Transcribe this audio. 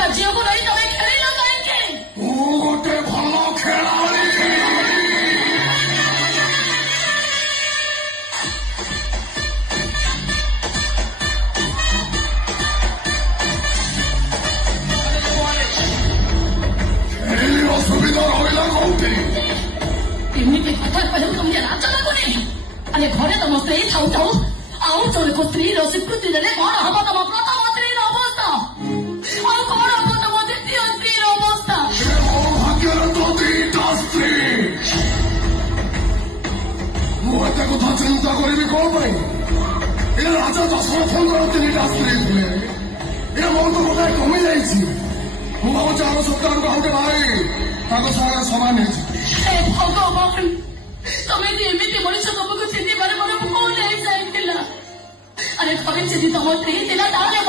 दिटा झील को नहीं तमें खेल गोटे भल खेलाड़ी सुविधा रहा कौटी एमती कथा कह तुम लाज लगुनि अरे घरे तुम स्त्री थाऊ थाऊ आउ जन को स्त्री स्वीकृति देने कौन हम तुम प्रथम स्त्री अवस्था और कौन हम तुम द्वितीय स्त्री अवस्था मो भाग्य तो दीटा स्त्री मुझे कथा चिंता करी कौन ये राजा दशरथ तीनटा स्त्री थे ये बहुत कथा कमी जाइए ମୁଁ ଭାବୁଛି ଆମ ସରକାରଙ୍କୁ ଆଉ ଗୋଟେ ଭାଇ ତାଙ୍କ ସାଙ୍ଗରେ ସମାନ ହେଇଛି ଭଗବାନ ତମେ ବି ଏମିତି ମଣିଷ ତମକୁ ଚିହ୍ନିବାରେ ମୋର ଭୁଲ ହେଇଯାଇଥିଲା ଆରେ ଥରେ ଯଦି ତମ ସ୍ତ୍ରୀ ଥିଲା ତାହେଲେ